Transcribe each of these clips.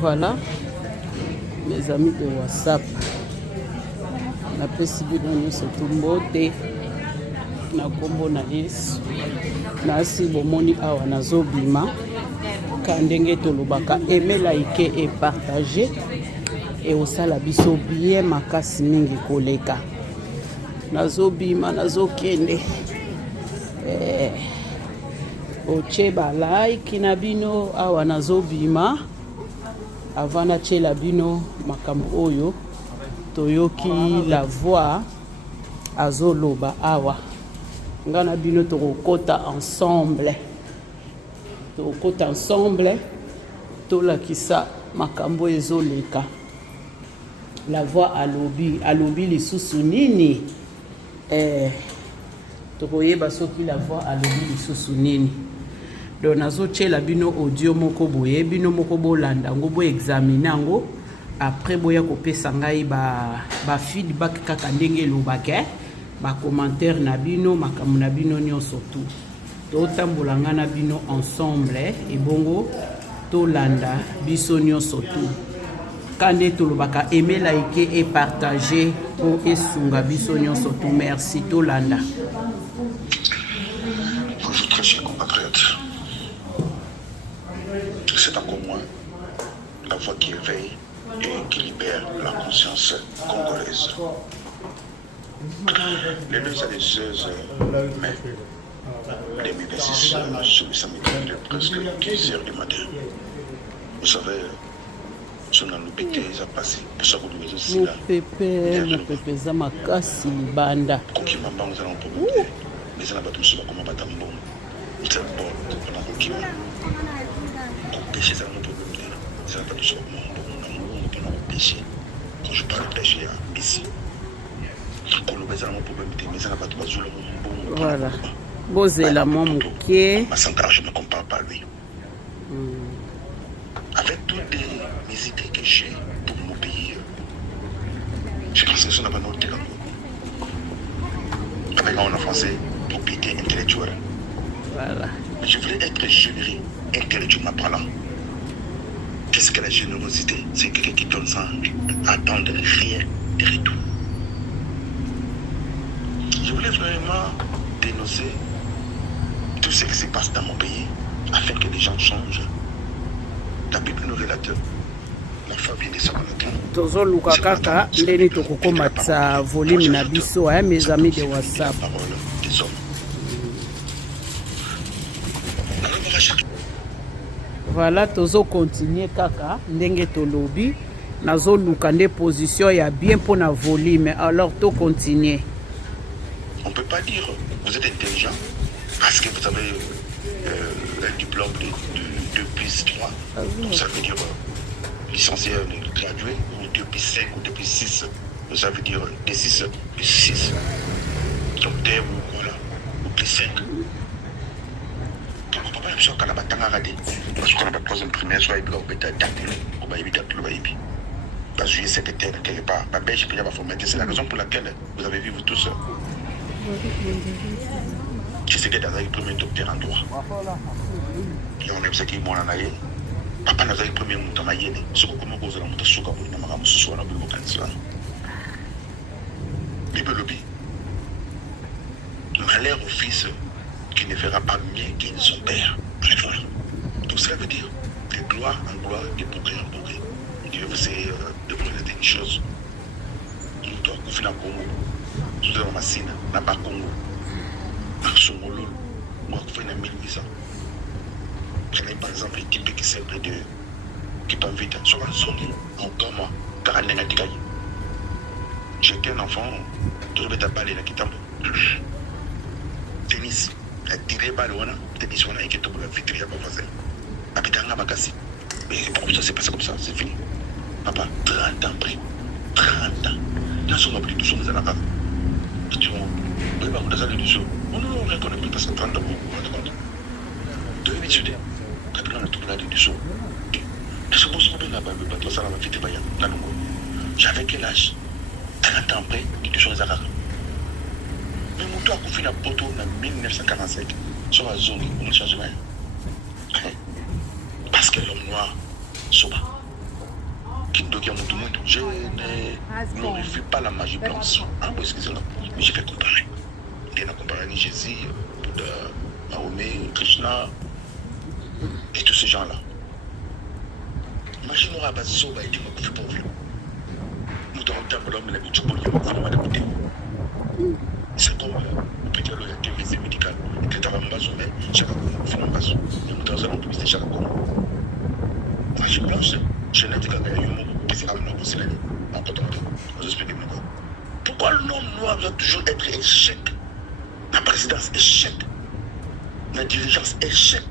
Voilà, mes amis de WhatsApp. Napesi bino nyonso tumbote na kombo na Yesu. Nasi bomoni awa nazobima ka ndenge tolobaka aimer, liker et partager et osala biso bien makasi mingi koleka. Nazobima nazokende oche ba like na bino awa nazobima avant na chela bino makambo oyo toyoki la voix azoloba awa ngana bino tokota ensemble tolakisa makambo ezoleka. La voix alobi lisusu nini tokoyeba soki la voix alobi lisusu nini. Donc nazochela bino audio moko boye bino moko bolanda ngo bo examiner ngo après boya kopesa ngai ba feedback kaka ndenge lobaka ba commentaire na bino makambo na bino nyonso tout totambola ngana bino ensemble et bongo tolanda biso nyonso tout kande tolobaka aimer, liker et partager pour esunga biso nyonso tout. Merci tolanda. Bonjour très chers compatriotes. C'est encore moi la voix qui éveille et qui libère la conscience congolaise. Les deux salisseuses mai 2026 sur le samedi de presque 10h du matin. Vous savez, son alubité a passé pour ça que nous faisons aussi là. Pepe zamakasi libanda. Kokima mba nous allons promener. Mais ça n'a pas tout ça comment pas tambo. Nous sommes bon pendant kokima. Pêcher ça n'a pas problème. Ça n'a pas tout ça comment on peut nous pêcher. Quand je parle de pêcher ici. Voilà. Bozela momuke. Masankara, je ne me compare pas à lui. Avec toutes les idées que j'ai pour mon pays, je pense que ce n'est pas notre langue. Avec un français, propriété intellectuelle. Voilà. Je voulais être généreux intellectuellement parlant. Qu'est-ce que la générosité? C'est quelqu'un qui donne sans attendre rien de retour. Je voulais vraiment dénoncer tout ce qui se passe dans mon pays afin que les gens changent. La Bible nous relate la famille des Samaritains. Tozo luka kaka ndeni tokokomatsa volume na biso mes amis de WhatsApp. La parole des hommes. Voilà, tozo continuer kaka ndenge tolobi nazo luka nde position ya bien pour na volume. Alors to continuer. On ne peut pas dire vous êtes intelligent parce que vous avez un diplôme de 2 plus 3. Donc ça veut dire licencié, gradué, ou 2 plus 5 ou 2 plus 6. Donc ça veut dire des 6 plus 6. Docteur ou voilà, ou plus 5. Donc on ne peut pas dire qu'on a pas raté. Parce qu'on a pas 3e primaire, soit il doit être adapté, ou bien il doit être adapté. Parce que je suis secrétaire quelque part. C'est la raison pour laquelle vous avez vu vous tous. Je sais que dans le premier docteur en droit. Et on aime ce qui est mon anaïe. Papa n'a pas eu le premier mouton maïe. Ce qu'on commence à la souka pour une maman ce soir, la Bible cancer. Bible lobby. Malheur au fils qui ne fera pas mieux que son père. Donc cela veut dire de gloire en gloire, de progrès en progrès. Dieu vous sait de présenter une chose. Nous devons confier dans le Congo. Nous avons Massina, dans le Congo. Songololo, moi je fais 1800. Prenez par exemple l'équipe qui s'appelle de qui peut vite sur la zone encore moi, car elle n'a pas. J'étais un enfant, je vais t'appeler la kitambo. Tennis, la tirée balle, on a tennis, on a équipé pour la vitrine, il n'y a pas voisin. Habitanga Bakassi. Mais pourquoi ça s'est passé comme ça, c'est fini. Papa, 30 ans près. 30 ans. Là, on a pris tout son des alabas. Tu vois, on va vous aller dessus. Non, on ne reconnaît plus parce que 30 ans, vous rendez compte. De l'étude, quand on a tout là dessus. Je pense qu'on n'a pas vu, parce que ça va vite, j'avais quel âge? 30 ans après, tu es à mais mon toit a couvert la poteau en 1945 sur la zone où on ne change rien. Parce que l'homme noir soba. Qui doit dire tout le monde, je ne glorifie pas la magie blanche. Ah, oui, excusez-moi. Mais je vais comparer. Il y a comparé Jésus, Bouddha, Mahomet, Krishna et tous ces gens-là. Imaginez-moi à base de soba et dis-moi que je fais pour vous. Nous avons un peu de l'habitude pour lui. C'est comme le petit à l'heure, il y a visite médicale. Et que tu as un baso, mais chaque fois, il faut un baso. Et nous avons un peu de chaque fois. Magie blanche, je n'ai dit qu'à c'est comme nous, c'est l'année. On explique pourquoi. Pourquoi l'homme noir doit toujours être échec? La présidence, échec. La dirigeance, échec.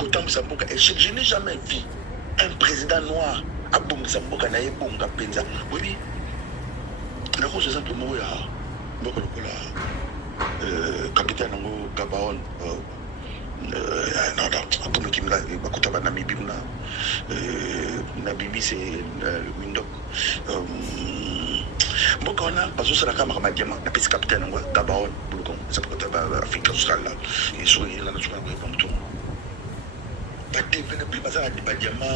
Autant que ça échec. Je n'ai jamais vu un président noir à Bonga na Bonga Penza. Oui, la cause simplement beaucoup de capitaine Gabaon. Comme qui me l'a écouté à Namibie, Namibie c'est le Windhoek. Beaucoup on a parce que c'est la caméra Madiama, la petite capitaine Gabaon, c'est pour l'Afrique australe là. Et sur la nationale de Bantou. Pas de plus bazar à Madiama,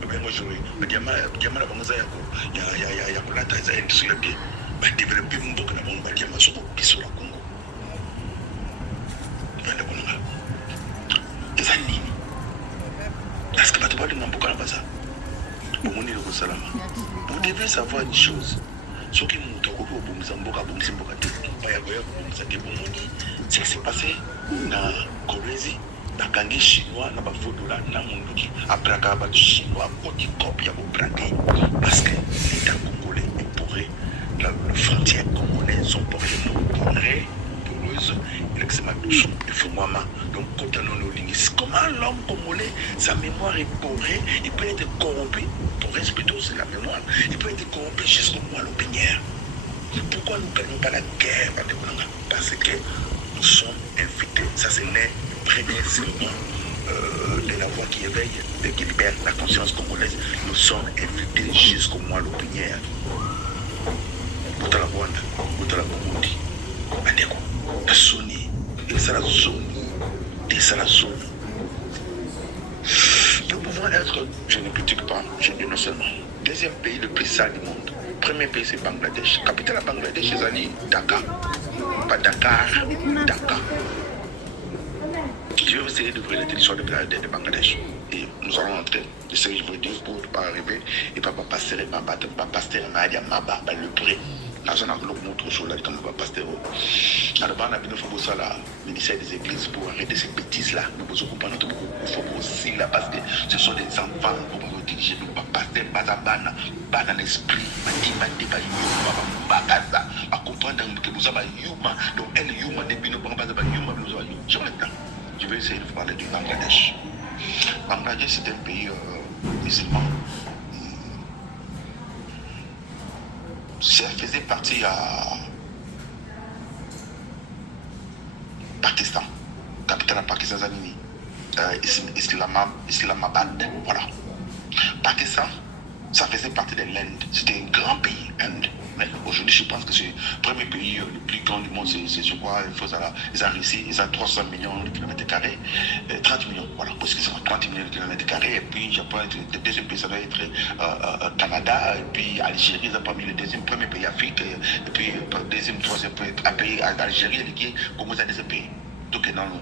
bien joué. Madiama la banque il y a pour la taille sur le pied. Pas développer mon beaucoup dans Madiama sur le Congo. Est-ce que tu parles de Namboka Baza? Vous devez savoir une chose. Ce qui nous c'est que c'est passé dans Corée, dans Gangi chinois, dans Bafodola, dans Mondoki, après la chinois, côté copie à vous braquer. Parce que l'État congolais est poré, les frontières congolaises sont porées poreuses, il faut moi. Donc, quand on comment l'homme congolais, sa mémoire est porée, il peut être corrompu, poré plutôt c'est la mémoire, il peut être corrompu jusqu'au mois l'opinière. Pourquoi nous ne prenons pas la guerre? Parce que nous sommes invités, ça c'est les premiers segments de la voix qui éveille, qui libère la conscience congolaise. Nous sommes invités jusqu'au mois l'opinière. Pour la Rwanda, pour la Burundi, la Sony, et ça la zone, et ça la zone. Nous pouvons être, je ne critique pas, je dis non seulement, deuxième pays le plus sale du monde. Premier pays c'est Bangladesh. Capitale à Bangladesh, c'est Ali, Dakar. Pas Dakar, Dakar. Je vais essayer d'ouvrir la télévision de Bangladesh. Et nous allons entrer. C'est ce que je veux dire pour ne pas arriver. Et pas passer, pas passer, Maba, le prêt. Là, j'en ai l'autre chose là, quand on va passer. Alors, on a bien fait ça là, ministère des églises pour arrêter ces bêtises là. Nous devons comprendre tout beaucoup. Il faut aussi là parce que ce sont des enfants pour nous diriger. Nous ne pouvons pas passer, pas à ban dans l'esprit. À comprendre que nous avons humain. Donc, elle est humain depuis nous ne pouvons pas avoir humain. Je vais essayer de vous parler du Bangladesh. Bangladesh, c'est un pays musulman. Ça faisait partie à Pakistan, capitale à Pakistan, Islamabad, voilà. Pakistan, ça faisait partie de l'Inde. C'était un grand pays, Inde. Mais aujourd'hui, je pense que c'est le premier pays le plus grand du monde. C'est je crois, ils ont réussi, ils ont 300 millions de kilomètres carrés, 30 millions, voilà, parce qu'ils ont 30 millions de kilomètres carrés. Et puis, Japon, le deuxième pays, ça doit être Canada, et puis Algérie, ils ont parmi le premier pays Afrique, et puis deuxième, troisième pays, Algérie, qui est comme ça, deuxième pays. Donc, dans le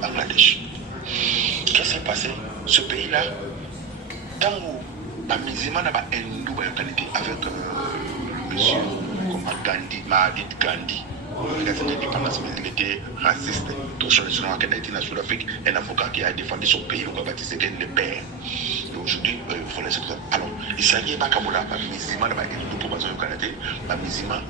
Bangladesh. Qu'est-ce qui s'est passé? Ce pays-là, tant que les musulmans n'ont pas une qualité avec monsieur comme Gandhi, Mahatma Gandhi. Il était raciste. Donc, sur le Sud-Afrique, il y a Sud-Afrique un avocat qui a défendu son pays, on va baptiser le père. Aujourd'hui, il faut laisser ça. Alors, il s'agit pas comme là, les musulmans n'ont pas une pour passer au Canada, les musulmans,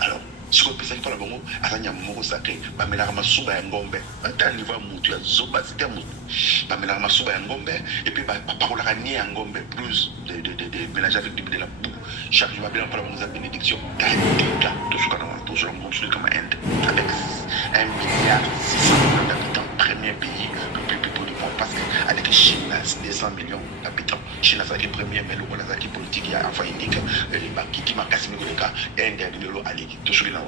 alors, ce qu'on peut faire pour le moment, il y a un mot sacré. Il y a un souba et un gombe. Il y a un niveau de zoba, c'est un mot. Il y a un souba et un gombe. Et puis, il y a un gombe plus de mélange avec de la boue. Chaque jour, il y a une bénédiction. Tout ce qu'on a toujours construit comme Inde. Avec 1,6 milliard d'habitants, premier pays le plus peuplé du monde. Parce qu'avec Chine, c'est 200 millions d'habitants. Chine, c'est le premier, mais le politique, il y a enfin indiqué. Qui m'a cassé le cas, Inde, il y a l'eau à l'île. Tout ce qu'il y a.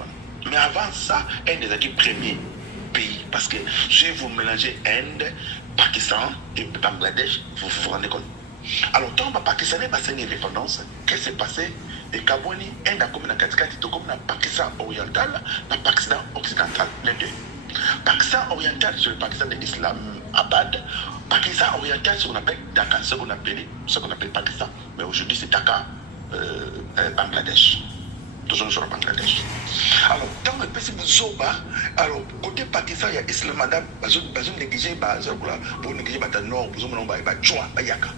Mais avant ça, Inde est le premier pays. Parce que si vous mélangez Inde, Pakistan et Bangladesh, vous vous rendez compte. Alors, tant que Pakistanais a signé l'indépendance, qu'est-ce qui s'est passé? Et Kaboni, Inde a comme un Katikati, comme un Pakistan oriental, un Pakistan occidental, les deux. Pakistan oriental, c'est le Pakistan de l'Islamabad. Pakistan oriental, c'est ce qu'on appelle Dhaka, ce qu'on appelle Pakistan. Mais aujourd'hui, c'est Dhaka, Bangladesh. Toujours sur le Bangladesh. Alors, dans le pays Zoba, alors, côté Pakistan, il y a Islamabad, ils ont négligé, pour négliger le nord, ils ont Choua, Yaka.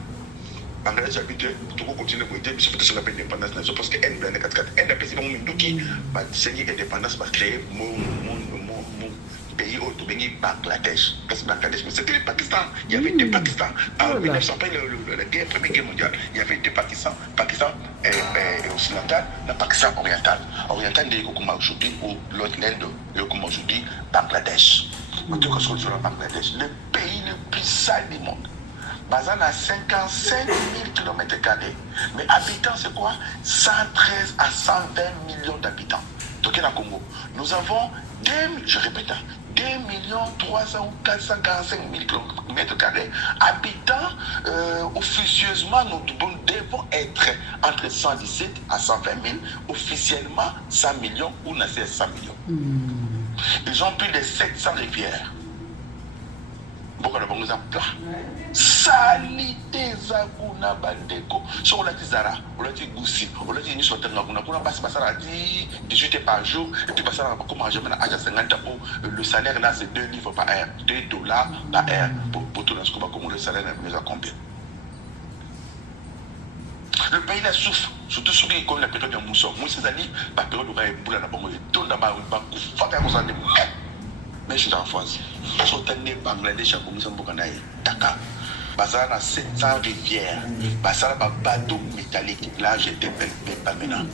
Bangladesh habite, tout continue à côté, mais c'est ce qu'on appelle l'indépendance, parce que Inde, Inde a fait qui c'est l'indépendance, va créer mon pays au Bangladesh. Parce que Bangladesh, c'était le Pakistan. Il y avait deux Pakistans. En 1900, la Première Guerre mondiale, il y avait deux Pakistans. Pakistan occidental, le Pakistan oriental. Oriental, il y a comme aujourd'hui, ou l'autre l'Inde, il y a comme aujourd'hui, Bangladesh. En tout cas, sur le Bangladesh, le pays le plus sale du monde. Bazan a 55 000 km². Mais habitants, c'est quoi? 113 à 120 millions d'habitants. Donc, au Congo, nous avons 2 300 ou 445 000 km². Habitants, officieusement, nous devons être entre 117 à 120 000. Officiellement, 100 millions ou 100 millions. Ils ont plus de 700 rivières. Beaucoup de bons plat. Salité Zaguna Bandeko. Sur la Tizara, on l'a dit Goussi, on l'a dit Nice Watangaguna, on a passé à 18 par jour, et puis passer à comment je mène à 50 euros. Le salaire là, c'est 2 livres par heure, $2 par heure pour tout le monde. Comment le salaire est à combien? Le pays là souffre, surtout ceux qui connaissent la période de mousson. Moi, ces années, la période où il y a un boulot là-bas, il y a tout là-bas, il faut faire ça. Mais je suis en France. Sautanné Bangladesh a commencé à Dakar. Bazar a 700 rivières. Bazar a bateau métallique. Là, je ne t'appelle pas maintenant.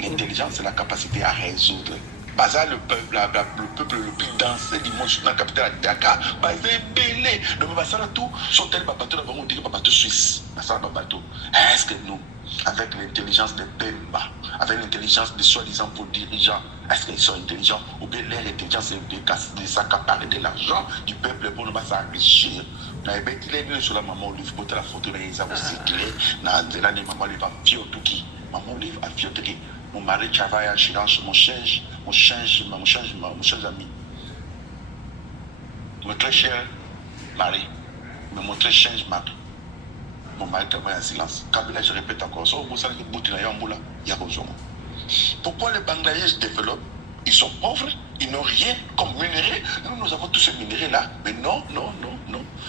L'intelligence, c'est la capacité à résoudre. Bazar, le peuple le plus dansé du monde sur la capitale de Dakar. Bazar est belé. Donc, Bazar a tout. Sautanné bateau, là, on dit que bateau suisse. Bazar a bateau. Est-ce que nous, avec l'intelligence de Bemba, avec l'intelligence des soi-disant pour dirigeants, est-ce qu'ils sont intelligents ou bien leur intelligence est de s'accaparer de l'argent du peuple pour ne pas s'enrichir? Il est sur la maman livre pour la photo, mais ils ont cyclé. Là, les mamans livre à Fiotuki. Maman livre à Fiotuki. Mon mari travaille à Chilance, mon change ami. Mon très cher mari, mais mon très cher mari. Mon mari travaille en silence. Kabila, je répète encore, pourquoi les Bangladais développent? Ils sont pauvres, ils n'ont rien comme minerai. Nous avons tous ces minéraux-là. Mais non.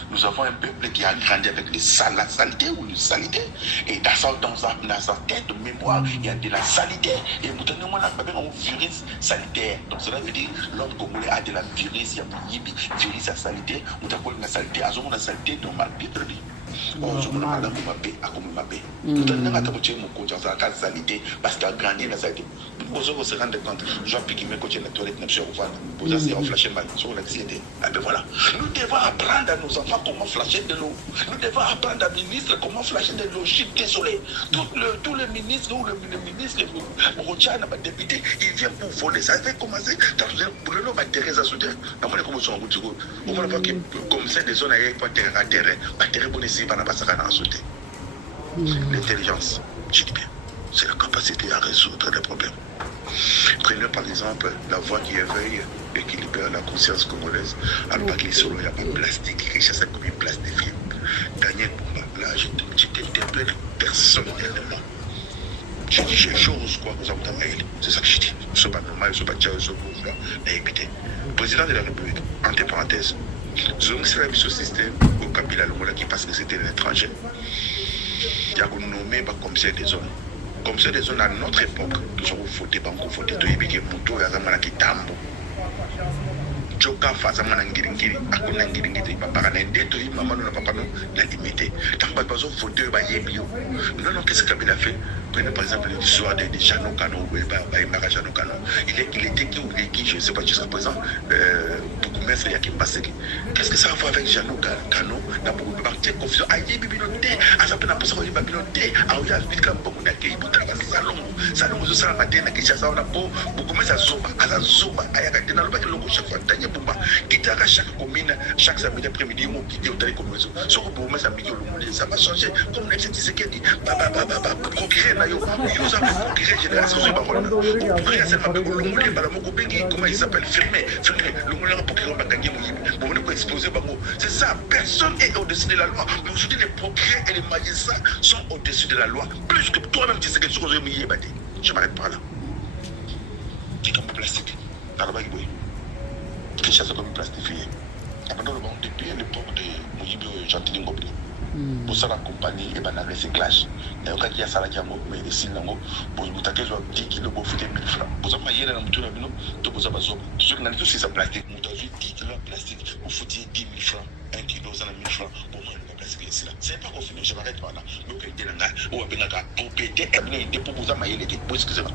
Nous avons un peuple qui a grandi avec la saleté ou la saleté. Et dans sa tête de mémoire, il y a de la saleté. Et nous tenons un virus sanitaire. Donc cela veut dire que l'homme congolais a de la virus, il y a un virus à saleté. Nous avons la saleté, la saleté normale. On se dit, madame, tout le monde a été mon coach en cas de saleté parce qu'il a grandi la saleté. Vous se rendez compte, Jean-Pierre qui me coach dans la toilette, vous avez un flasher mal sur l'anxiété. Et bien voilà. Nous devons apprendre à nos enfants comment flasher de l'eau. Nous devons apprendre à nos ministres comment flasher de l'eau. Je suis désolé. Tous les ministres ou le ministre, le député, il vient pour voler. Ça fait commencer. Pour le nom, Thérèse a soutenu. On va voir que comme c'est des zones à terrain, l'intelligence, je dis bien, c'est la capacité à résoudre les problèmes. Prenez par exemple la voie qui éveille et qui libère la conscience congolaise. Alors pas qu'il solo, il n'y a pas de plastique, qui chasse comme une plastifiée. Gagner pour ma plage, j'étais interpellé personnellement. Je dis, j'ose quoi vous avez mail. C'est ça que je dis. Ce n'est pas normal, ce n'est pas tchao, ce n'est pas éviter. Président de la République, entre parenthèses, donc c'est la mise au système au Kabila qui parce que c'était un étranger. Il y a nommé comme c'est des zones. Comme c'est des zones à notre époque, nous avons voté, banco voté, tout y est pour tout, il y a un kitambo. Joka fazama ngiri akuna ngiri papa na ndeto yi maman na papa no la limité tant pas besoin voter ba yebio non qu'est-ce que Kabila fait? Prenez par exemple l'histoire de Jeannot Kano ou Jano Kano il était qui ou qui je sais pas jusqu'à présent beaucoup bourgmestre il y a qui passe. Qu'est-ce que ça va avec Jeannot Cano? N'a pas partir confusion. Aïe, bibinoté, à ça peut n'a pas ça, il va bibinoté. Alors, il y a vite comme beaucoup d'accueil. Pour travailler salon, aux salles matin, qui chasse à la peau, beaucoup mais ça zoba, à la zoba, à la gâte, dans le bac, le chaque fois, dernier bomba, qui t'a chaque commune, chaque samedi après-midi, mon qui dit au télé comme ça. Sur le bourgmestre, ça va changer. Comme les gens disent qu'il dit, procurer, naïo, nous avons procuré génération, comment il s'appelle, fermé, le moulin pour qu'il va gagner mon on peut exposer Bango. C'est ça, personne est au-dessus de la loi. Mais aujourd'hui, les procureurs et les magistrats sont au-dessus de la loi. Plus que toi-même, tu sais que tu es battu. Je m'arrête pas là. C'est comme plastique. Dans le bac, oui. Quelque chose comme plastifié. Pendant le moment, depuis l'époque de Moujibio Gentil Ngobli, pour ça, la compagnie est banale, c'est clash. Et quand il y a ça, il y a mais les signes, pour vous taquer, je vais 10 kilos pour fêter 1000 francs. Pour ça, il y a un tout le monde, tout pour ça, tout ce qui n'a tout, c'est ça plastique. Vous avez 10 kilos de plastique, vous foutez 10 000 francs, 1 kilo, ça a 1000 francs, pour moi, le plastique ici là. C'est pas qu'on finit, je m'arrête pas là. Mais quand il y a un gars, ou un gars, pour péter, et pour vous amailler les dés, pour excusez-moi.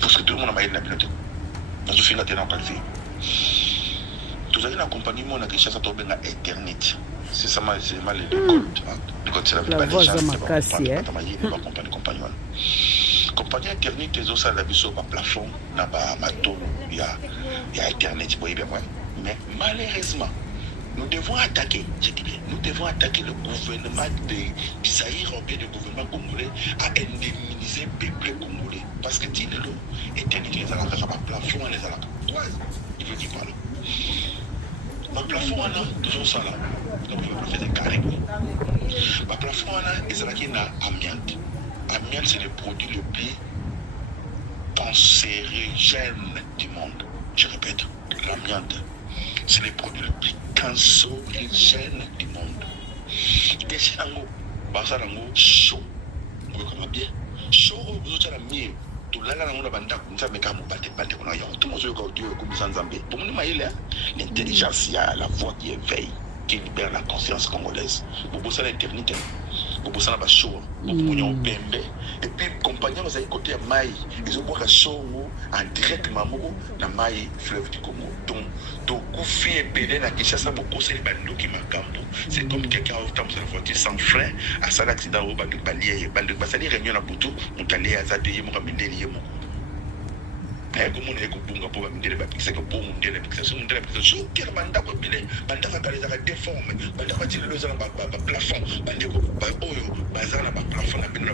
Parce que tout le monde a maillé la pilote. Dans ce film, là, on fait. Tout avez un accompagnement qui chasse à tomber dans Eternity. C'est ça, c'est mal le code. Le code, c'est la voix de ma casse. Compagnie Eternity, ils ont ça, la vision au plafond, dans le maton, il y a Eternity, mais malheureusement, nous devons attaquer, nous devons attaquer le gouvernement du Zaïre, le gouvernement congolais, à indemniser le peuple congolais. Parce que si l'eau Eternity, les alaka, ça va plafond, les alaka. Quoi il veut dire par là? Le plafond, on a toujours ça là. Donc, il va faire des carrés. Le plafond, on a des alaka qui ont amiante. Amiante, c'est le produit le plus cancérigène du monde. Je répète, l'amiante, c'est le produit le plus cancérigène du monde. Qu'est-ce que c'est chaud. Vous voyez bien? Chaud, vous avez la mienne. Tout là, on a banda comme ça, mais quand on battait, on a eu tout le monde qui est comme ça, Zambé. Pour nous, l'intelligence, il y a la voix qui éveille, qui libère la conscience congolaise. Pour ça, l'éternité. Pour ça, la chaud. Pour nous, on pembe. Et puis, compagnie, vous avez côté Maï. Ils ont boire chaud en direct, dans Maï, fleuve du Congo. Donc, Koufi et Pédé, la Kishasa, beaucoup, c'est le bandou qui m'a campo. C'est comme quelqu'un au temps, la voiture sans frein, à ça, l'accident au bandou balier, bandou basali, réunion à Boutou, on allait à Zadé, mon ramène, mon. Comme on est au pour me dire que c'est que pour me dire que c'est un drap, quel mandat pour biler, mandat va les arrêter déformés, mandat va tirer le plafond, mandat bazar plafond, le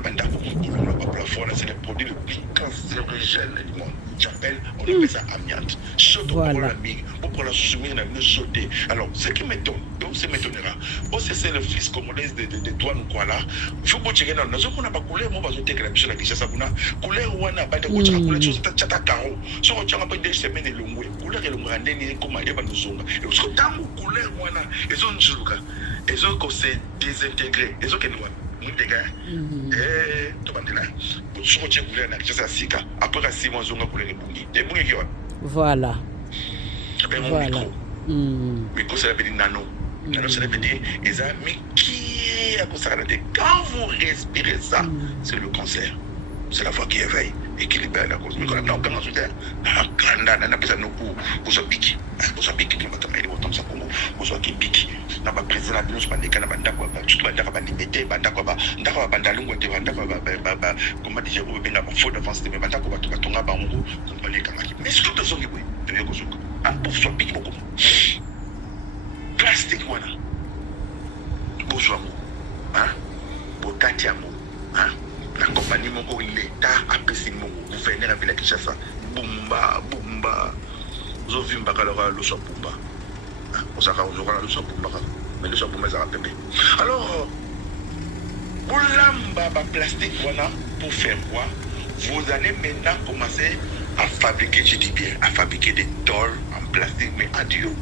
plafond, c'est le produit le plus cancérigène du monde. J'appelle, on appelle ça amiante. Surtout pour la migue, pour la soumise, on a sauté. Alors, ce qui m'étonne, donc c'est m'étonnera. C'est le fils congolais de douane quoi là. Il faut que tu regardes, nous avons pas coulé, moi, je que la mission de la Kishasa, coulé ou on a pas de coulé, chose de chatacaro. Si on tient un peu de semaine de l'ongoué, couleur et l'ongoué, et comme il y a des zonga. Et au temps où couleur, ils ont joué, ils ont se désintégré, ils ont que nous. Et tout le monde là. Si on tient couleur, on a Sika. Après 6 mois, on a couleur et bungi. Et bungi qui va. Voilà. Voilà. Micro, ça veut dire nano. Nano, ça veut dire, mais qui a constaté? Quand vous respirez ça, c'est le cancer. C'est la voix qui éveille et qui libère la cause. Mais quand on a un soutien, on a besoin de nous pour se piquer. Pour se piquer, on va tomber autant ça pour se piquer. On a président la bilan, on a des canaux, surtout on a des métiers, on a des bandalons, comment dire, on a des faux d'avance, mais on a des bandalons, mais ce que tu as dit, tu veux que je pour se piquer beaucoup. Plastique, voilà. Bonsoir, pour Tatiamo, la compagnie Mongo, l'État a payé mon gouverneur à Villa Kinshasa. Bumba. Vous avez vu le soir Bumba. On s'en va le soir Bumba. Mais le soir Bumba, ça va péter. Alors, pour l'amba plastique, voilà, pour faire quoi? Vous allez maintenant commencer à fabriquer, je dis bien, à fabriquer des tôles en plastique, mais adieu.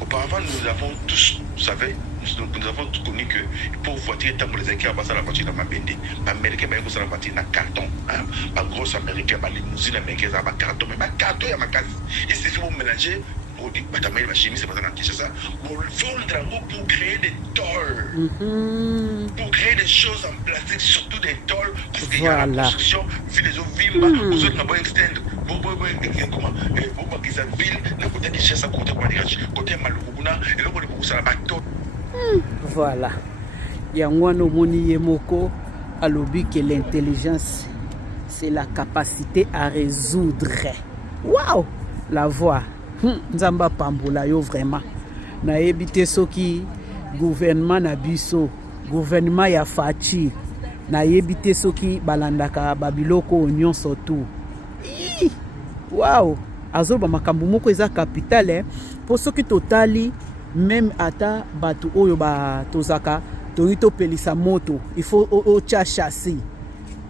Auparavant, nous avons tous, vous savez, nous avons tous connu que pour voiture, tant que les Américains passent la voiture dans ma bende, les Américains passent la voiture dans carton, les gros Américains, les limousines américaines dans carton, mais ma carton, il y a ma case. Et c'est si vous mélangez, pour dire, la chimie, c'est pas ça, c'est ça, pour vendre pour créer des tôles, pour créer des choses en plastique, surtout des tôles, parce qu'il y a la construction, philosophie, vous autres, on va extendre, comment, vous va qu'ils ville, n'a côté des chaises à côté, pour dire, village côté Malukuna et là on est beaucoup ça la bateau. Voilà. Yangwana omoni yemoko alobi que l'intelligence c'est la capacité à résoudre. Waouh, la voix. Nzamba pambola yo vraiment. Na ebité soki gouvernement na biso, gouvernement ya Fachi. Na ebité soki balandaka babiloko nyonso tout. Waouh, azoba makambo moko eza capitale pour soki totali même ata batu oyo ba tozaka toito pelisa moto, il faut ocha chasser.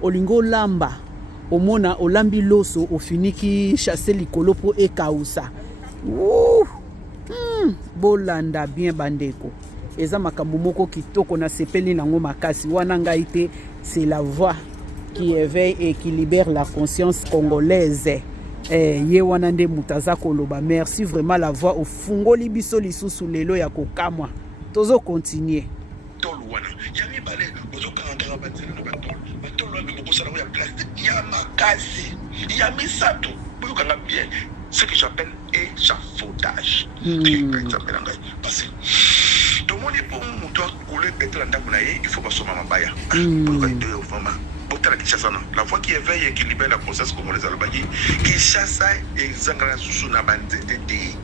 Olingo lamba omona olambi loso ofiniki chasser likolo po ekausa. Bolanda bien bandeko. Eza makambo moko kitoko na sepeli nango makasi wana ngai te, c'est la voix qui éveille et qui libère la conscience congolaise. Ye wana nde mutaza koloba. Merci vraiment la voix au fungoli biso lisusu lelo ya kokamwa. Tozo continuer. Tolwana. Yami balé bozo kanga batela na batolo. Batolo ba beaucoup ça ya plastique. Ya makasi. Ya misato. Boyo kanga bien. Ce que j'appelle échafaudage. Parce que tout le monde est pour mon toit couler péter il faut pas sommer ma baya. La voix qui éveille et qui libère la conscience comme les Albanais, qui chasse et zangala sous na bandete.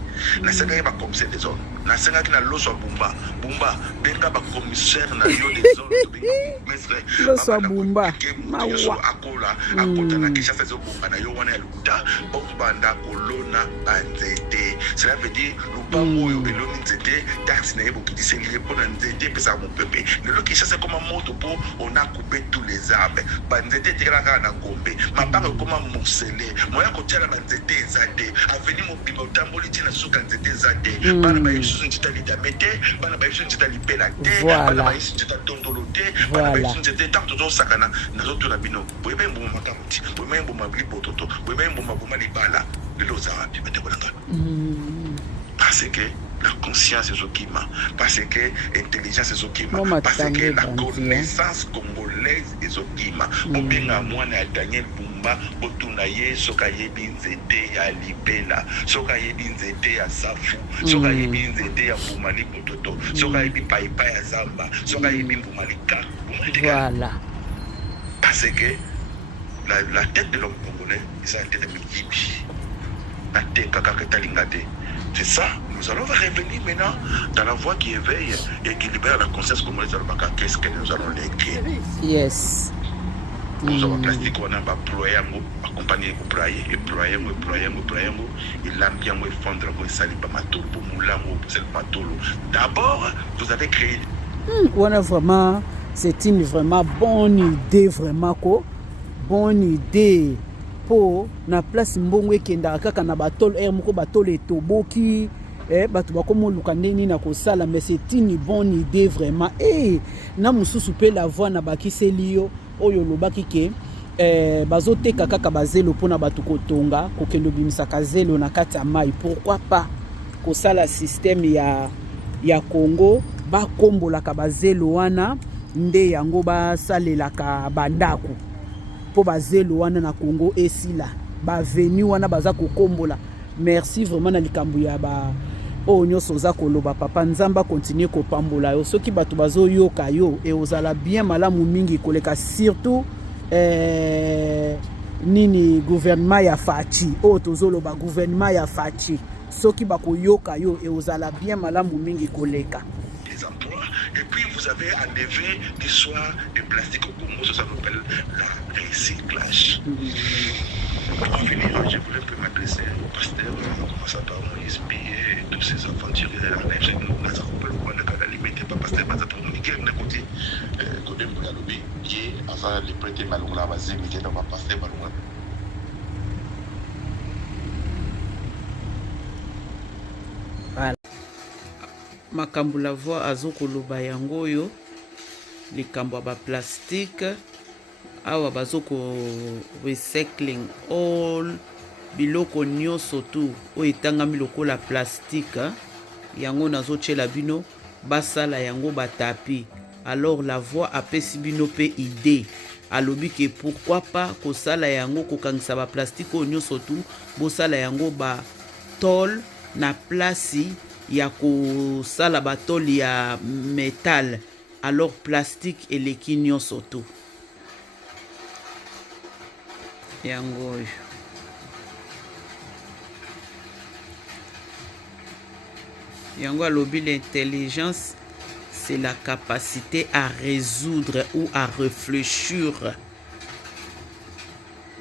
Na senga ba commissaire des zones. Na senga qui na loso bumba. Bumba benga ba commissaire na yo des zones. Loso bumba. Mawa akola akota na qui chasse zo bumba na yo wana luta. Banda kolona bandete. Cela veut dire lubango yo beloni nzete taxi na yebo qui dit lié pour nzete pesa mon peuple. Le qui chasse comme un moto pour on a coupé tous les arbres. Bandete tekala na gombe. Mapanga comme mosele. Moya kotiala bandete ezate. Avenir mo bimba tamboli tina suka nzete ezate. Bana ba yesu nzita lidamete, bana ba yesu nzita libela te, bana ba yesu nzita tondolo te, bana ba yesu nzete tanto to sakana na zoto na bino. Boyeba mbo makamuti, boyeba mbo mabli bototo, boyeba mbo maboma libala. Lelo za bi bete kolanga. Parce que la conscience est Zokima, parce que l'intelligence est Zokima, parce que la connaissance congolaise est Zokima. Obenga mwana Daniel Bumba, Botunaye, Sokaye Binzete ya Libela, Sokaye Binzete ya Safu, Sokaye Binzete ya Bumali Bototo, Sokaye Bipaipa ya Zamba, Sokaye Bimbumali Kak. Voilà. Parce que la tête de l'homme congolais, c'est la tête de Mikibi. La tête de Lingate. C'est ça, nous allons revenir maintenant dans la voie qui éveille et qui libère la conscience comme les Albanais. Qu'est-ce que nous allons l'écrire? Yes. Nous avons plastique, on a ployé, accompagné au ployer, et ployé, et l'ambiance, et fondre, et sali, pas matolo, pour moulango, pour le matolo. D'abord, vous avez créé. On a vraiment, c'est une vraiment bonne idée, vraiment, quoi. Bonne idée. Po na place mbongo ekenda kaka na batolo moko batolo etoboki bato bakomo luka ndeni na kosala, mais c'est une bonne idée vraiment. Na mususu pe la voix na bakiseli yo oyo lobaki ke bazoteka kaka bazelo pona bato kotonga kokendo bimisaka zelo na kati ya mai. Pourquoi pas kosala système ya Congo bakombolaka bazelo wana nde yango basalelaka bandako po bazelo wana na Congo esila ba venu wana baza kokombola. Merci vraiment na likambu ya ba onyo soza koloba papa nzamba continue kopambola yo soki bato bazo yoka yo e ozala bien malamu mingi koleka, surtout nini gouvernement ya Fachi o tozolo ba gouvernement ya Fachi soki bakoyoka yo e ozala bien malamu mingi koleka. Et puis vous avez enlevé des soins de plastique au Congo, ça s'appelle la recyclage. Pour finir, je voulais un peu m'adresser au pasteur, commençant par Moïse Billet et tous ces aventuriers de la neige. Nous avons le point de la limite, pas pasteur, pas pour nous dire, on a côté, côté pour la lobby, qui est avant les prêter malonga, vas-y, mais qui est dans ma pasteur malonga. Makambo la voix azokoloba yango yo likambo ba plastique awa bazoko recycling all biloko nyonso tu o etangami lokola plastique yango nazochela bino basala yango batapi. Alors la voix apesi bino pe idée alobi ke pourquoi pas kosala yango kokangisa ba plastique o nyonso tu bosala yango ba tol na place ya kosala batoli ya métal, alors plastique eleki nyonso tu yango oyo. Yango alobi l'intelligence c'est la capacité à résoudre ou à réfléchir.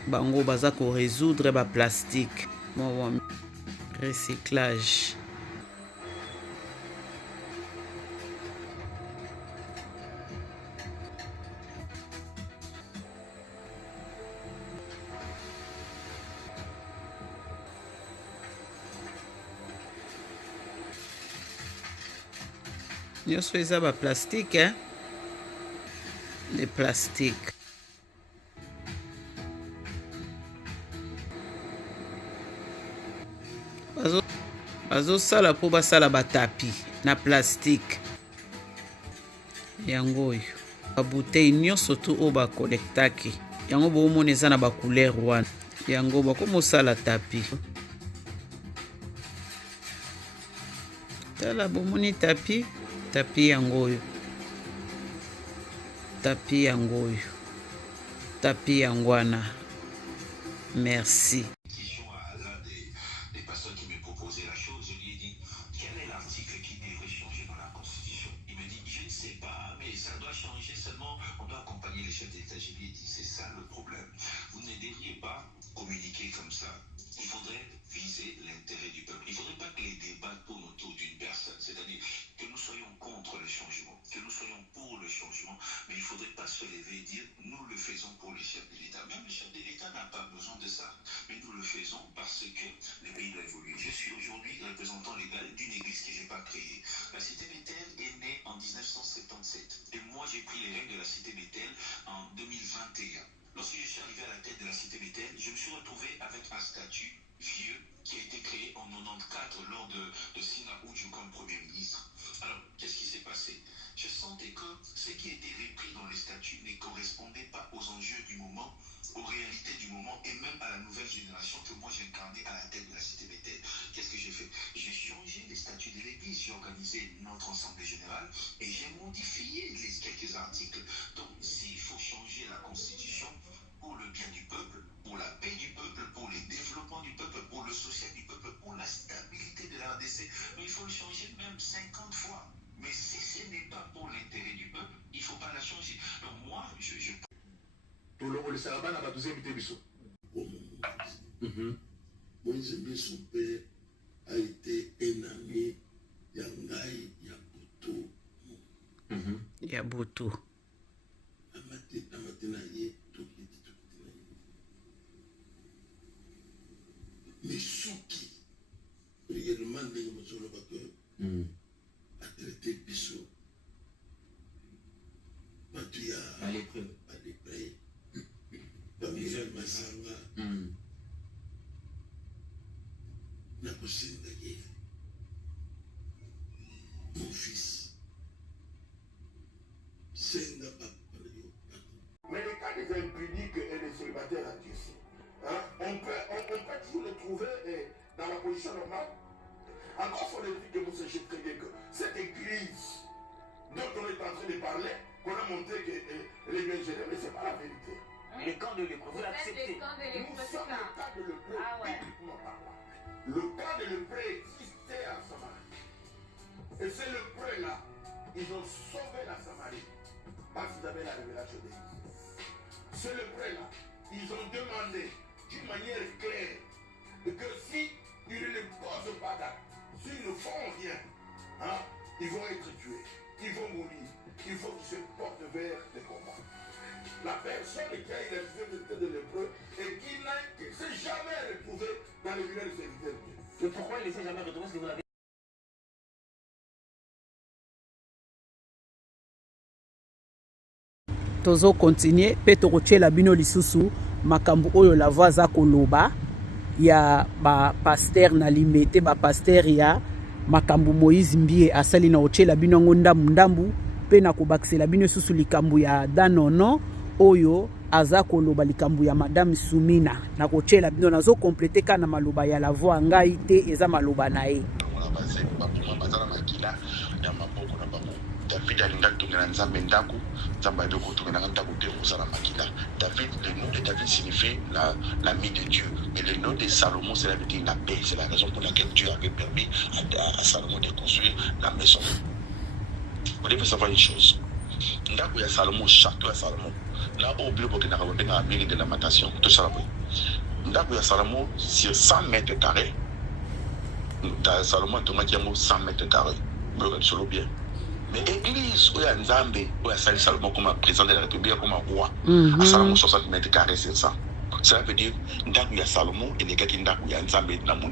Bango baza ko résoudre ba plastique. Bon, recyclage. Nyonso eza ba plastique, hein? Les plastiques. Bazosala po basala batapi na plastique. Yango oyo babouteille nyonso tu oyo bakolektaki yango boomona eza na bacouleur wana yango bakomosala tapi. Tala bomoni tapi yango oyo, tapi yango oyo, tapi yango wana. Merci. Communiquer comme ça. Il faudrait viser l'intérêt du peuple. Il ne faudrait pas que les débats tournent autour d'une personne. C'est-à-dire que nous soyons contre le changement, que nous soyons pour le changement, mais il ne faudrait pas se lever et dire nous le faisons pour les chefs de l'État. Même le chef de l'État n'a pas besoin de ça. Mais nous le faisons parce que le pays doit évoluer. Je suis aujourd'hui représentant légal d'une église que je n'ai pas créée. La cité Bethel est née en 1977. Et moi, j'ai pris les règles de la cité Bethel en 2021. Lorsque je suis arrivé à la tête de la cité Bethel, je me suis retrouvé avec un statut vieux qui a été créé en 94 lors de Sina Oudjou comme Premier ministre. Alors, qu'est-ce qui s'est passé? Je sentais que ce qui était repris dans les statuts ne correspondait pas aux enjeux du moment, aux réalités du moment et même à la nouvelle génération que moi j'incarnais à la tête de la cité Bethel. Qu'est-ce que j'ai fait? J'ai changé les statuts de l'église, j'ai organisé notre assemblée générale et j'ai modifié quelques articles. Donc, s'il faut changer la constitution pour le bien du peuple, pour la paix du peuple, pour le développement du peuple, pour le social du peuple, pour la stabilité de la RDC, mais il faut le changer même 50 fois. Mais si ce n'est pas pour l'intérêt du peuple, il ne faut pas la changer. Donc moi, je... Moïse son père a été un ami Yangai Yabuto. Yabuto. Mais Souki, réellement, a traité Bissot. Mathieu à l'épreuve. Bamisa Massanga. Mon fils, Senga Papa. Mais les cas des impudiques et des célibataires à Dieu, hein, on peut toujours les trouver dans la position normale. Encore faut-il que vous sachiez très bien que cette église dont on est en train de parler, qu'on a montré qu'elle est bien gérée, mais ce n'est pas la vérité. Les camps de lépreux, vous l'acceptez. Nous sommes le cas de lépreux, bibliquement parlant. Le cas de lépreux existait à Samarie. Et ces lépreux-là, ils ont sauvé la Samarie. Parce qu'ils avaient la révélation de Jésus. Ces lépreux-là, ils ont demandé d'une manière claire que si ils ne posent pas d'acte, s'ils ne font rien, hein, ils vont être tués, ils vont mourir. Il faut qu'ils se portent vers les combats. La personne qui a identifié de lépreux et qui ne s'est jamais retrouvée dans le milieu de serviteur de Dieu. Mais pourquoi il ne s'est jamais retrouvé si vous l'avez? Tozo continuer pe tokotiela bino lisusu makambo oyo la voix za koloba ya ba pasteur na limete ba pasteur ya makambo Moïse Mbie asali na otiela bino ngo ndambu pe na kobakisela bino lisusu likambo ya danono oyo aza koloba likambo ya madame Soumina na kochela bino nazo compléter kana maloba ya la voix ngai te eza maloba na ye David alinga tongela nzambe ndako nzamba de kotonga ndako te kozala makila. David, le nom de David signifie l'ami de Dieu, mais le nom de Salomon c'est la paix. C'est la raison pour laquelle Dieu avait permis à Salomon de construire la maison. Vous devez savoir une chose. Ndako ya Salomon, château ya Salomon. Là au bureau qui n'a pas de de lamentation, tout ça là. Ndako ya Salomon sur 100 mètres carrés. Salomon a 100 mètres carrés. Vous regardez bien. Mais l'église où il y a Nzambe, où il y a Salomon comme président de la République, comme roi, à Salomon 60 mètres carrés, c'est ça. Cela veut dire, il y a Salomon et les gars qui il y a Nzambe dans mon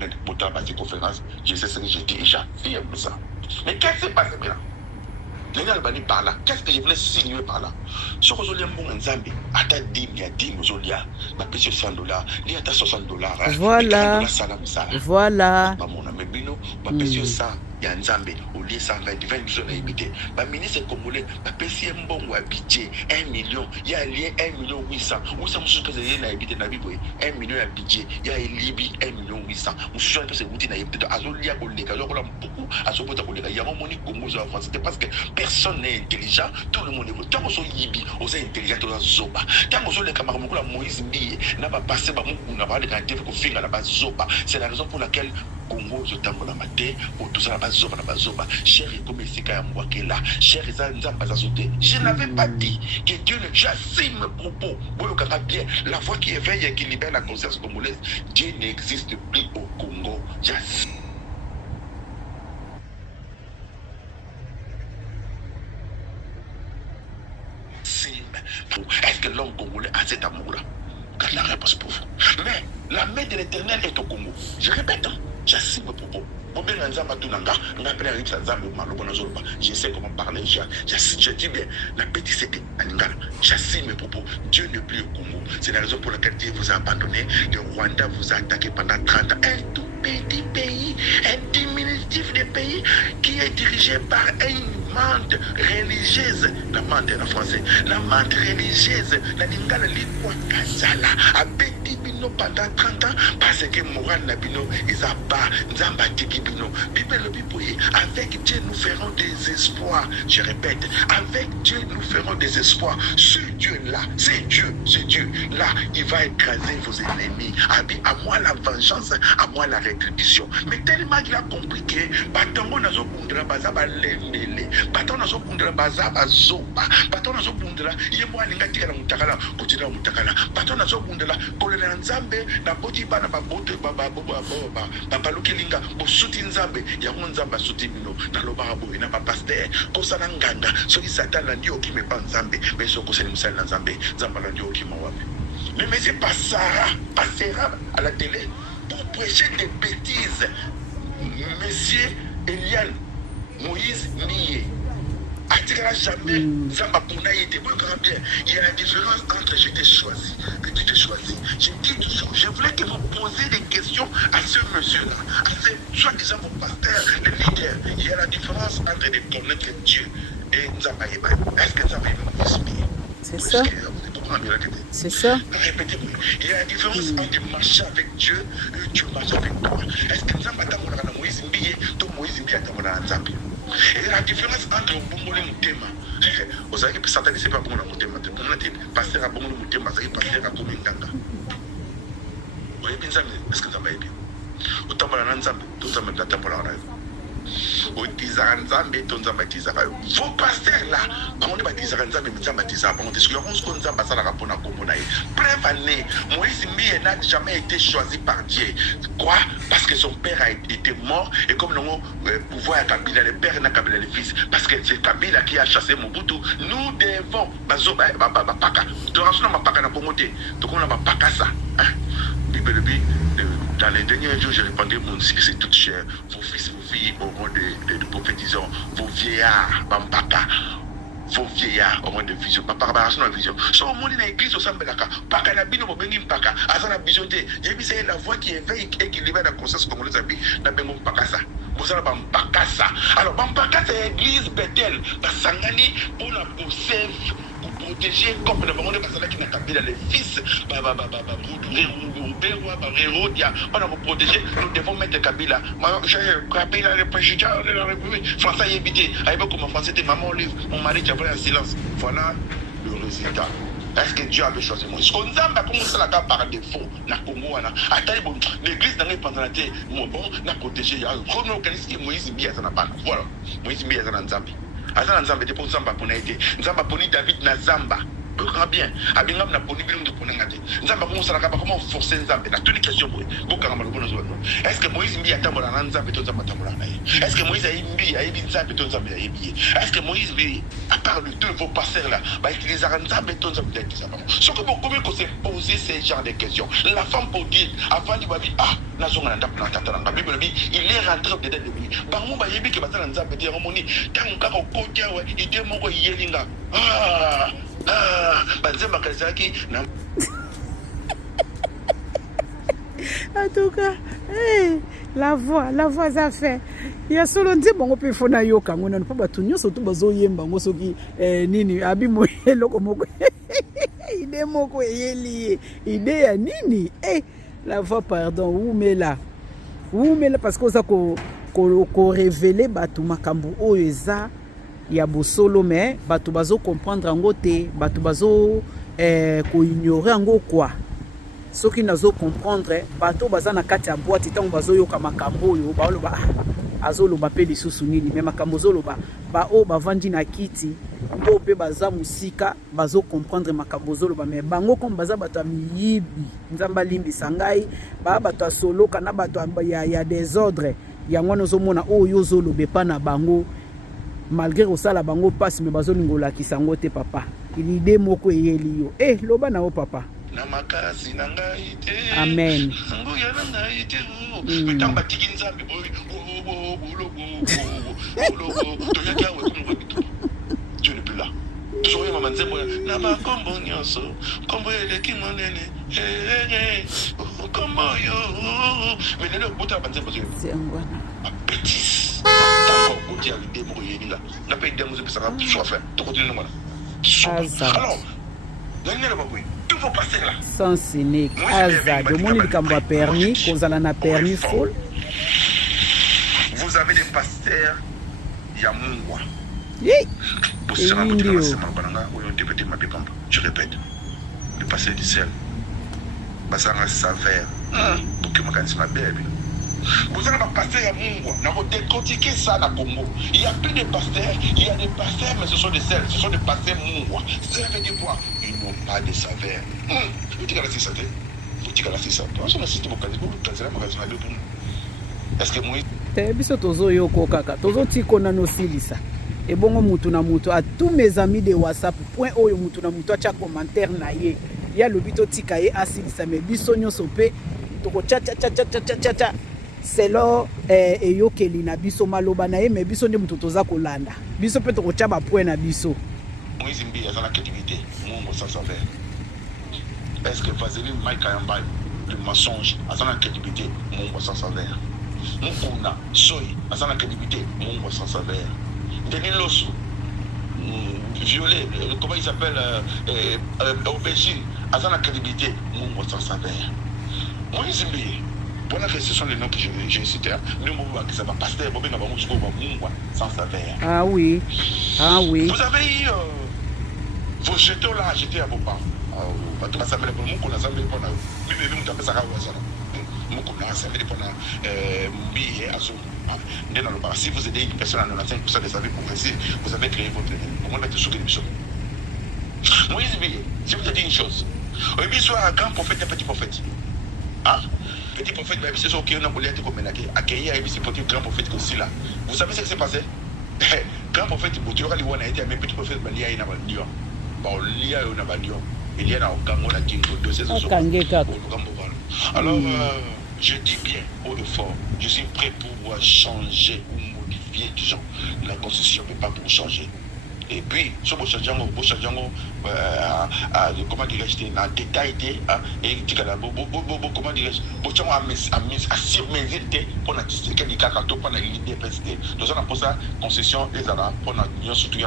conférence, je sais ce que je dis et j'affirme ça. Mais qu'est-ce qui s'est passé maintenant? Les gens qui par là, qu'est-ce que je voulais signer par là? Ce que je voulais dire, Nzambe, à ta dîme, il y a 10 000 ma pèse $100, il y a $60. Voilà. Voilà. Ma pèse ça. Il y a Nzambe, au lieu 120, 20 millions d'habitants. Le ministre congolais a payé un bon budget, 1 million. Il y a lié 1 million 800. Où ça, monsieur, que j'ai habité dans la Bible, 1 million de budget. Il y a Libye, 1 million 800. Monsieur, que c'est outil dans la Bible. Azolia, collègue, azolia beaucoup, azolia, collègue. Il y a un moni Congo en France. C'est parce que personne n'est intelligent. Tout le monde est bon. Tant qu'on soit Libye, on est intelligent, on est Zoba. Tant qu'on soit les camarades, on a Moïse Bié. N'a pas passé, on n'a pas les grands défis qu'on fait à la base Zoba. C'est la raison pour laquelle Congo, je t'en la matin, pour tout ça, la base Zoba, la base Zoba. Cher et comme c'est quand même moi qui est là. Cher et ça, je n'avais pas dit que Dieu ne j'assume mes propos. Bien, la voix qui éveille et qui libère la conscience congolaise, Dieu n'existe plus au Congo. J'assume. Est-ce que l'homme congolais a cet amour-là? Garde la réponse pour vous. Mais la main de l'Éternel est au Congo. Je répète, j'assume mes propos. Je sais comment parler, je dis bien, la bêtise était à Ningala. J'assume mes propos. Dieu n'est plus au Congo. C'est la raison pour laquelle Dieu vous a abandonné. Le Rwanda vous a attaqué pendant 30 ans. Un tout petit pays, un diminutif de pays qui est dirigé par une mante religieuse. La mante en français. La mante religieuse. La Ningala Likwa Kazala. A Béti Bino pendant 30 ans. Parce que Moral Nabino, ils a pas Nzamba Tiki Bino. Avec Dieu, nous ferons des espoirs. Je répète, avec Dieu, nous ferons des espoirs. Ce Dieu-là, c'est Dieu. Là, il va écraser vos ennemis. À moi la vengeance, à moi la rétribution. Mais tellement il a compris que Batango nazo kundra bazaba lendele. Batango nazo kundra bazaba zoba. Batango nazo kundra yemo alinga tika mutakala kutira mutakala. Batango nazo kundra kolela nzambe na boti bana babote baba balukilinga bosuti nzambe ya nzambe suti bino na loba boye na pasteur kosana nganga soki satan na ndio ki me pa nzambe mais soko seli musala na nzambe nzamba na ndio ki mawapi. Mais c'est pas Sarah passera à la télé pour prêcher des bêtises. Monsieur Eliane Moïse Nié attirera jamais Zamba Pouna y était bien. Il y a la différence entre je t'ai choisi et tu t'es choisi. Je dis toujours, je voulais que vous posiez des questions à ce monsieur-là, à ce soi-disant vos pasteurs, les leaders. Il y a la différence entre de connaître Dieu et Nzamba Yeba. Est-ce que Nzamba Yeba vous inspire? C'est ça. C'est ça. Répétez-moi. Il y a la différence entre marcher avec Dieu et Dieu marcher avec toi. Est-ce que Nzamba Tamona na Moïse Mbiye, to Moïse Mbiye Tamona na Nzambe? Et la différence entre Bongole Moutema. Vous savez que Satan c'est pas Bongole Moutema. Pour nous, pasteur à Bongole Moutema, c'est pasteur à Kominganga. Vous voyez bien Nzambe? Est-ce que Nzamba est bien? Vous tambola na Nzambe, tout Nzambe la tambola na vos pasteurs là, on est baptisé Nzambe, Nzamba tisa, on est sûr qu'on Nzamba ça la rapona komona. Bref année, Moïse Mbiye n'a jamais été choisi par Dieu. Quoi? Parce que son père a été mort et comme le pouvoir à Kabila, le père n'a Kabila le fils. Parce que c'est Kabila qui a chassé Mobutu. Nous devons bazoba paka. Tu rassures ma paka na pomoté. Donc on a paka ça. Bible dans les derniers jours, je répandais mon cycle, c'est toute chair. Vos fils, vos filles auront de prophétisons. Vos vieillards, Bambaka. Vos vieillards auront de vision. Papa, la vision. So, au monde, dans l'église, au Sambelaka. Paka, na bino, bengi mpaka. Azana vision te. J'ai vu, c'est la voix qui éveille et qui libère la conscience congolaise. Na bengo mpaka ça. Bozala Bambaka ça. Alors, Bambaka, c'est l'église Bethel. Basangani, pour la possève. protéger comme le monde qui n'a pas les fils, on a protéger, nous devons mettre Kabila. Kabila, le président de la République, François a évité, comme français, c'était maman livre, mon mari qui a pris un silence. Voilà le résultat. Est-ce que Dieu avait choisi Moïse? Quand Nzambe a commencé la guerre par défaut, na Congo, l'église n'a pas pendant n'a protégé. Quand on organise Moïse, bien ça n'a pas. Voilà, Moïse, bien ça n'a Nzambe. Azana Nzambe était pour Nzamba pour n'aider. Nzamba pour David na Zamba. Grand bien. Abingam na poni bilum de poni ngate. Nzamba comment ça la comment forcer Nzambe. Na toutes les questions pour. Est-ce que Moïse mbi atambola na Nzambe to Nzamba tambola na. Est-ce que Moïse a mbi a ibi Nzambe to Nzambe a ibi. Est-ce que Moïse mbi à part les deux vos pasteurs là, bah utiliser Nzambe to Nzambe d'être ça. Ce que beaucoup qu'on s'est posé ces genres de questions. La femme pour dire avant du babi ah na zonga na tata na. La Bible dit il est rentré dedans de lui. Ba mo ba yebi ke batana Nzambe dire moni tant ka ko kotia ouais idée moko yelinga. En tout cas, la voix ça fait. Il y a solo ndi bongo pe fona yoka ngona no pa tunyo so to bazo yemba ngoso ki nini abi mo loko moko. Ide moko yeli ide ya nini la voix pardon ou mais là parce que ça ko révéler batu makambu oyo eza ya bosolo mais batu bazo comprendre ngo te batu bazo ko ignorer ngo quoi soki nazo comprendre bato baza na kati ya boîte tango bazo yoka makambo oyo ba loba azoloba pe lisusu nini mais makambo zoloba ba o bavandi na kiti ngo pe baza musika bazo comprendre makambo zoloba mais bango comme baza bato ya miyibi nzamba limbisa ngai ba bato solo kana bato ya désordre yango nozomona oyo zolobe pa na bango malgré osala bango passe mais bazolingola kisango te papa l'idée moko eyeli yo loba na o papa na makasi na ngai te amen nguya na ngai te bitamba tiki Nzambe to yaki awe kumwe bitu Dieu ne plus là soye mama Nzambe na makombo nyonso kombo eleki monene kombo yo menele okuta banzembo zo zengwana bêtise tant qu'on dit à l'idée moko yeli là na pe idée mozo pesaka soif to continue ngona alors nanyela bakwe tout faut passer là sans cynique aza de moni likambo a permis kozala na permis full. Vous avez des pasteurs ya mungwa je répète le pasteur du sel basanga saveur pour que makanisi mabebi. Vous avez un pasteur à Mungwa. Nous avons décortiqué ça dans le Congo. Il y a plus de pasteurs, il y a des pasteurs, mais ce sont des sels, ce sont des pasteurs Mungwa. Ça veut dire quoi? Ils n'ont pas de saveur. Vous dites que c'est ça. Vous dites que c'est ça. Est-ce que Moïse. Biso tozo yoko kaka, tozo tiko na nosilisa. Et bongo mutu na mutu, à tous mes amis de WhatsApp, point oyo mutu na mutu, acha commentaire na ye. Ya lobito tika ye asilisa, mais biso nyoso pe, toko cha. C'est là eyokeli na biso maloba na ye mais biso nde mutu toza kolanda biso pe to kocha ba point na biso Moïse mbi azana crédibilité mongo sans saveur. Est-ce que Vaseline Mike Ayamba le mensonge azana crédibilité mongo sans saveur. Mukuna soy azana crédibilité mongo sans saveur. Denis Losso violet comment il s'appelle aubergine azana crédibilité mongo sans saveur. Moïse mbi. Voilà que ce sont les noms que j'ai cités. Nous, ça va passer, sans saveur. Ah oui. Vous avez eu vos jetons là achetés à vos parents. Si vous aidez une personne à 95% des avis progressifs, vous avez créé votre vie. Comment mettre sous l'émission? Moïse, je vous ai dit une chose. Oui, soit un grand prophète et un petit prophète. Petit prophète, c'est ce qui est accueilli à ce grand prophète aussi là. Vous savez ce qui s'est passé? Grand prophète, il a été un petit prophète, il y a un bandion. Il y a un bandion. Il y a un Okango, la Kingo, deux saisons. Alors, je dis bien haut et fort, je suis prêt pour changer ou modifier des gens. La constitution ne peut pas pour changer. Et puis, sur le comment dirais-je, en détail, et comment dirais-je, à surmesurer pour la l'unité PSD. Nous avons pour ça concession les Arabes, pour la surtout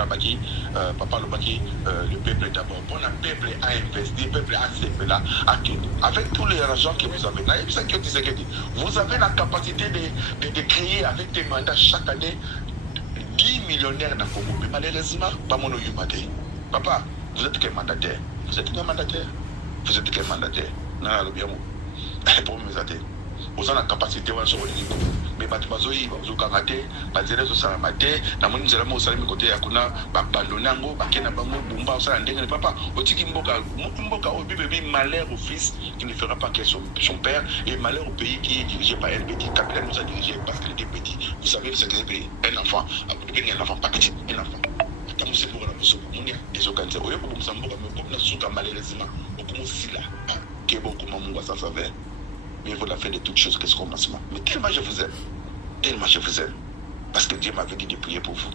papa le peuple d'abord. Pour le peuple a investi, le peuple a accepté là, avec tous les argent que vous avez. Vous avez la capacité de créer avec des mandats chaque année 10 millionnaires dans le Congo. Mais malheureusement, pas mon yumate. Papa, vous êtes quel mandataire? Vous êtes quel mandataire? Vous êtes quel mandataire? Non, non, bien bon. Pour me zater. Vous avez la capacité de se relier. Mais Batubazoï, vous avez raté, Bazere, vous avez maté, la monnaie, vous avez mis côté Akuna, Bandonango, Bakena Bango, Bumba, vous avez un papa, Otiki Mboka, au bébé, malheur au fils qui ne fera pas qu'elle son père, et malheur au pays qui est dirigé par un petit. Capitaine nous a dirigé parce qu'il était petit. Vous savez, c'est un enfant, un enfant pas petit, un enfant. Quand vous êtes pour la personne, on est des organisations. Vous avez comme ça, mais comme la souka malheureusement, au commence là, qui est beaucoup moins ça savait. Mais vous l'avez fait de toutes choses, qu'est-ce qu'on commence. Mais tellement je vous aime. Tellement je vous aime. Parce que Dieu m'avait dit de prier pour vous.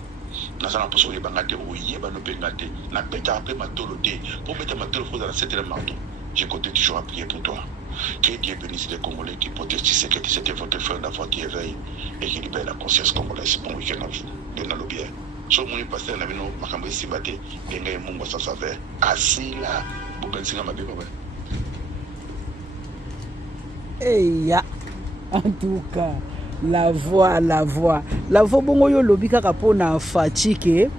Nous allons pour les bangates, oui, nous bengate. N'a pas après ma toloté. Pour mettre ma toloté dans la septième marteau. Je continue toujours à prier pour toi. Que Dieu bénisse les Congolais qui protègent que c'était votre frère d'avoir qui éveille et qui libère la conscience congolaise. Bon week-end à vous. Donnez le bien. Sur mon pasteur, nous avons Makambo Sibate, Benga et Mungo sans savoir. Assis là, Bougansinga ma bébé. Et en tout cas, la voix bongo yo lobi kaka pona fatike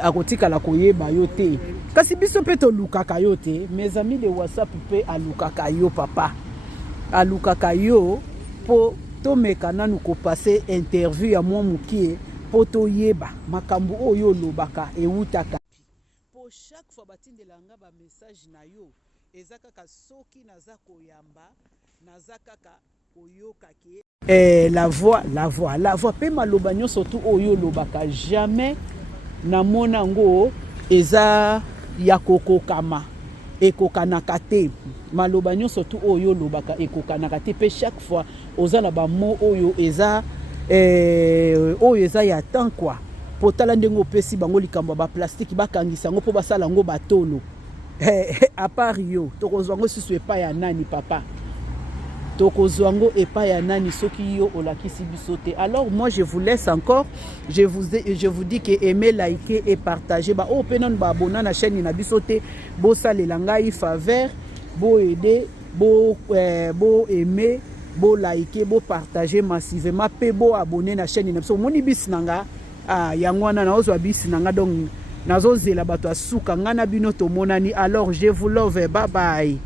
akotika la koyeba yo te kasi biso pe to lukaka yo te. Mes amis de WhatsApp pe alukaka yo papa alukaka yo po to mekana nu ko passer interview ya mwa mukie po to yeba makambu oyo lobaka eutaka po chaque fois batindelanga ba message na yo ezakaka soki naza koyamba naza kaka koyoka ke la voix pe maloba nyonso tu oyo lobaka jamais na mona ngo eza ya kokokama ekokanaka te maloba nyonso tu oyo lobaka ekokanaka te pe chaque fois oza na ba mot oyo eza ya temps quoi potala ndengo opesi bango likambo ba plastique bakangisa ngo po basala ngo batolo. À part yo, tokozwango susu epa ya nani papa. Tokozwango epa ya nani soki yo olakisi bisote. Alors moi je vous laisse encore. Je vous dis que aimer, liker et partager. Ba o penon ba abonner na chaîne na bisote. Bo salela ngai faveur, bo aider, bo aimer, bo liker, bo partager massivement pe bo abonner na chaîne na biso. Moni bis nanga yangwana na ozwa bis nanga donc nazozela bato asuka ngana bino tomonani. Alors je vous love, bye bye.